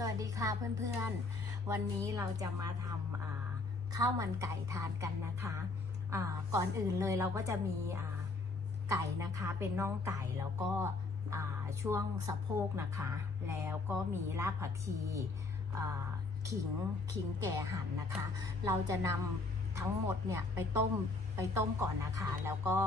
สวัสดีค่ะเพื่อนๆ วันนี้เราจะมาทำข้าวมันไก่ทานกันนะคะก่อนอื่นเลยเราก็จะมีไก่นะคะเป็นน่องไก่แล้วก็ช่วงสะโพกนะคะ แล้วก็มีรากผักชีขิงขิงแก่หั่นนะคะ เราจะนำ ทั้งหมดเนี่ยไปต้มไปต้มก่อนนะคะ แล้วก็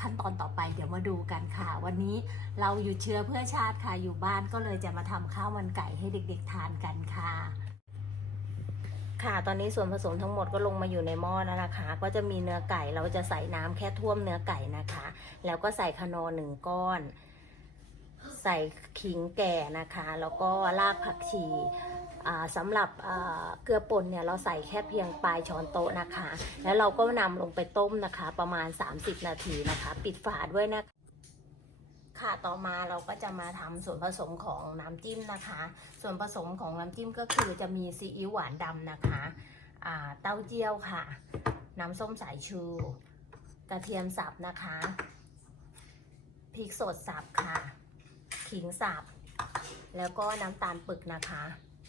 ขั้นตอนต่อไปเดี๋ยวมาดูกันค่ะ วันนี้เราอยู่เชื้อเพื่อชาติค่ะอยู่บ้านก็เลยจะมาทำข้าวมันไก่ให้เด็กๆทานกันค่ะ ค่ะตอนนี้ส่วนผสมทั้งหมดก็ลงมาอยู่ในหม้อแล้วนะคะ ก็จะมีเนื้อไก่เราจะใส่น้ำแค่ท่วมเนื้อไก่นะคะ แล้วก็ใส่ขนอหนึ่งก้อน ใส่ขิงแก่นะคะ แล้วก็รากผักชี สำหรับเกลือป่นเนี่ยเราใส่แค่เพียงปลายช้อนโต๊ะนะคะ แล้วเราก็นำลงไปต้มนะคะ ประมาณ 30 นาทีนะคะ ปิดฝาด้วยนะคะค่ะต่อมาเราก็จะมาทำส่วนผสมของน้ำจิ้มนะคะ ส่วนผสมของน้ำจิ้มก็คือจะมีซีอิ๊วหวานดำนะคะเต้าเจี้ยวค่ะ น้ำส้มสายชู กระเทียมสับนะคะพริกสดสับค่ะ ขิงสับ แล้วก็น้ำตาลปึกนะคะ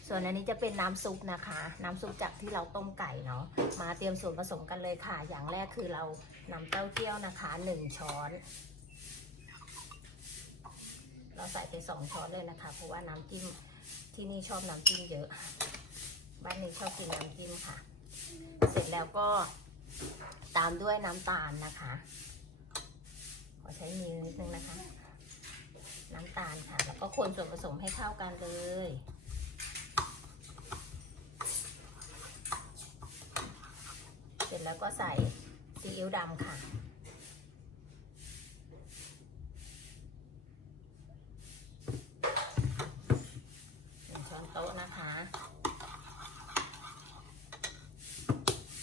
ส่วนอันนี้จะเป็นน้ำซุปนะคะ น้ำซุปจากที่เราต้มไก่เนาะ มาเตรียมส่วนผสมกันเลยค่ะ อย่างแรกคือเรานำเต้าเจี้ยวนะคะหนึ่งช้อน เราใส่ไปสองช้อนเลยนะคะ เพราะว่าน้ำจิ้มที่นี่ชอบน้ำจิ้มเยอะ บ้านนี้ชอบกินน้ำจิ้มค่ะ เสร็จแล้วก็ตามด้วยน้ำตาลนะคะ ขอใช้มือนิดนึงนะคะ น้ำตาลค่ะ แล้วก็คนส่วนผสมให้เข้ากันเลย เสร็จ แล้วก็ใส่ซีอิ๊วดำค่ะหนึ่งช้อนโต๊ะนะคะ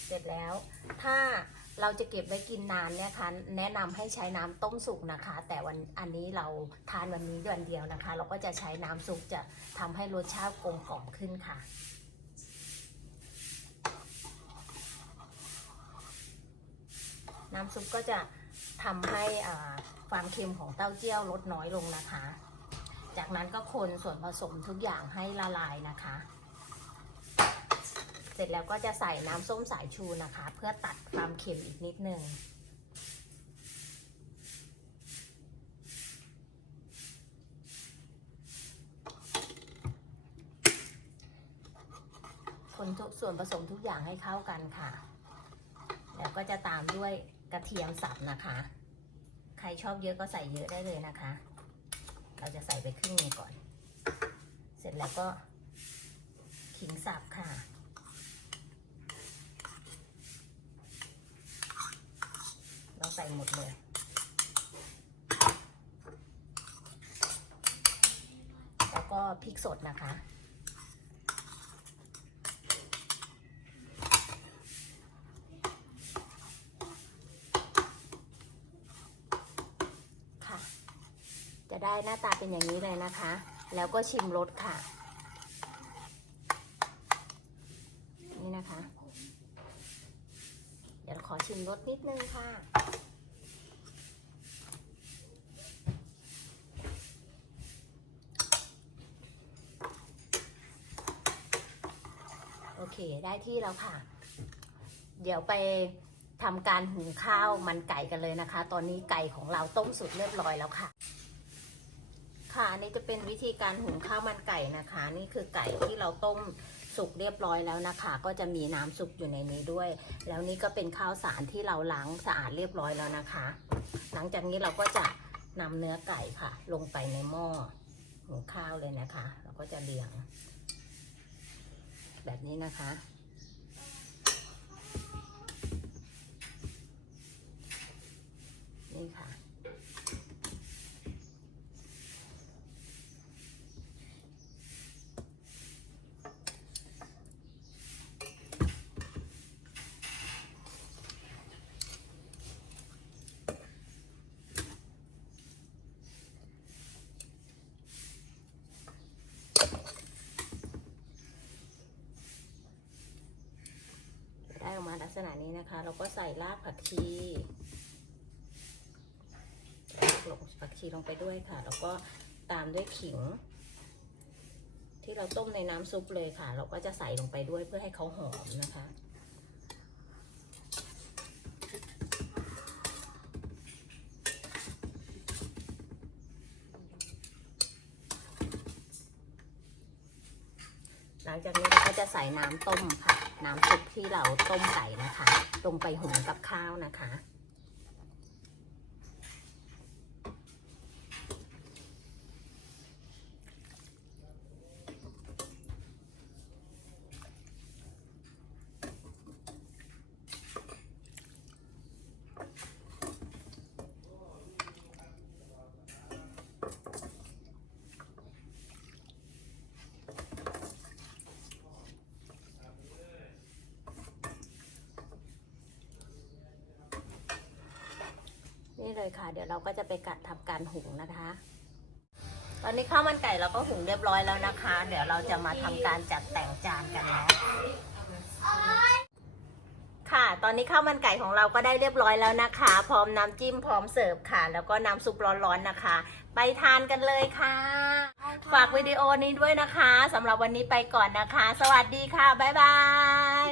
เสร็จแล้ว ถ้าเราจะเก็บไว้กินนานเนี่ยคะแนะนำให้ใช้น้ำต้มสุกนะคะ แต่วันอันนี้เราทานวันนี้เดือนเดียวนะคะ เราก็จะใช้น้ำซุปจะทำให้รสชาติกลมกล่อมขึ้นค่ะ น้ำซุปก็จะทำให้ความเค็มของเต้าเจี้ยวลดน้อยลงนะคะ จากนั้นก็คนส่วนผสมทุกอย่างให้ละลายนะคะ เสร็จแล้วก็จะใส่น้ำส้มสายชูนะคะ เพื่อตัดความเค็มอีกนิดนึงคนทุกส่วนผสมทุกอย่างให้เข้ากันค่ะ แล้วก็จะตามด้วย กระเทียมสับนะคะ ใครชอบเยอะก็ใส่เยอะได้เลยนะคะ เราจะใส่ไปครึ่งนึงก่อน เสร็จแล้วก็ขิงสับค่ะ เราใส่หมดเลยแล้วก็พริกสดนะคะ จะ ได้หน้าตาเป็นอย่างนี้เลยนะคะ แล้วก็ชิมรสค่ะ นี่นะคะ เดี๋ยวขอชิมรสนิดนึงค่ะ โอเคได้ที่แล้วค่ะ เดี๋ยวไปทำการหุงข้าวมันไก่กันเลยนะคะ ตอนนี้ไก่ของเราต้มสุกเรียบร้อยแล้วค่ะ อันนี้จะเป็นวิธีการหุงข้าวมันไก่นะคะ นี่คือไก่ที่เราต้มสุกเรียบร้อยแล้วนะคะ ก็จะมีน้ำสุกอยู่ในนี้ด้วย แล้วนี่ก็เป็นข้าวสารที่เราล้างสะอาดเรียบร้อยแล้วนะคะ หลังจากนี้เราก็จะนำเนื้อไก่ค่ะ ลงไปในหม้อหุงข้าวเลยนะคะ เราก็จะเรียง แบบนี้นะคะ นี่ค่ะ ได้ออกมาลักษ ณะนี้นะคะ เราก็ใส่รากผักชีรากผักชีลงไปด้วยค่ะ แล้วก็ตามด้วยขิง ที่เราต้มในน้ำซุปเลยค่ะ เราก็จะใส่ลงไปด้วยเพื่อให้เขาหอมนะคะหลังจากนี้เราก็จะใส่น้ำต้มค่ะ น้ำซุปที่เราต้มไก่นะคะ ลงไปหุงกับข้าวนะคะ นี่ เลยค่ะ เดี๋ยวเราก็จะไปกัดทำการหุงนะคะ ตอนนี้ข้าวมันไก่เราก็หุงเรียบร้อยแล้วนะคะ เดี๋ยวเราจะมาทำการจัดแต่งจานกันแล้วค่ะ ตอนนี้ข้าวมันไก่ของเราก็ได้เรียบร้อยแล้วนะคะ พร้อมน้ำจิ้มพร้อมเสิร์ฟค่ะ แล้วก็น้ำซุปร้อนๆนะคะ ไปทานกันเลยค่ะ ฝากวิดีโอนี้ด้วยนะคะสำหรับวันนี้ไปก่อนนะคะ สวัสดีค่ะ บ๊ายบาย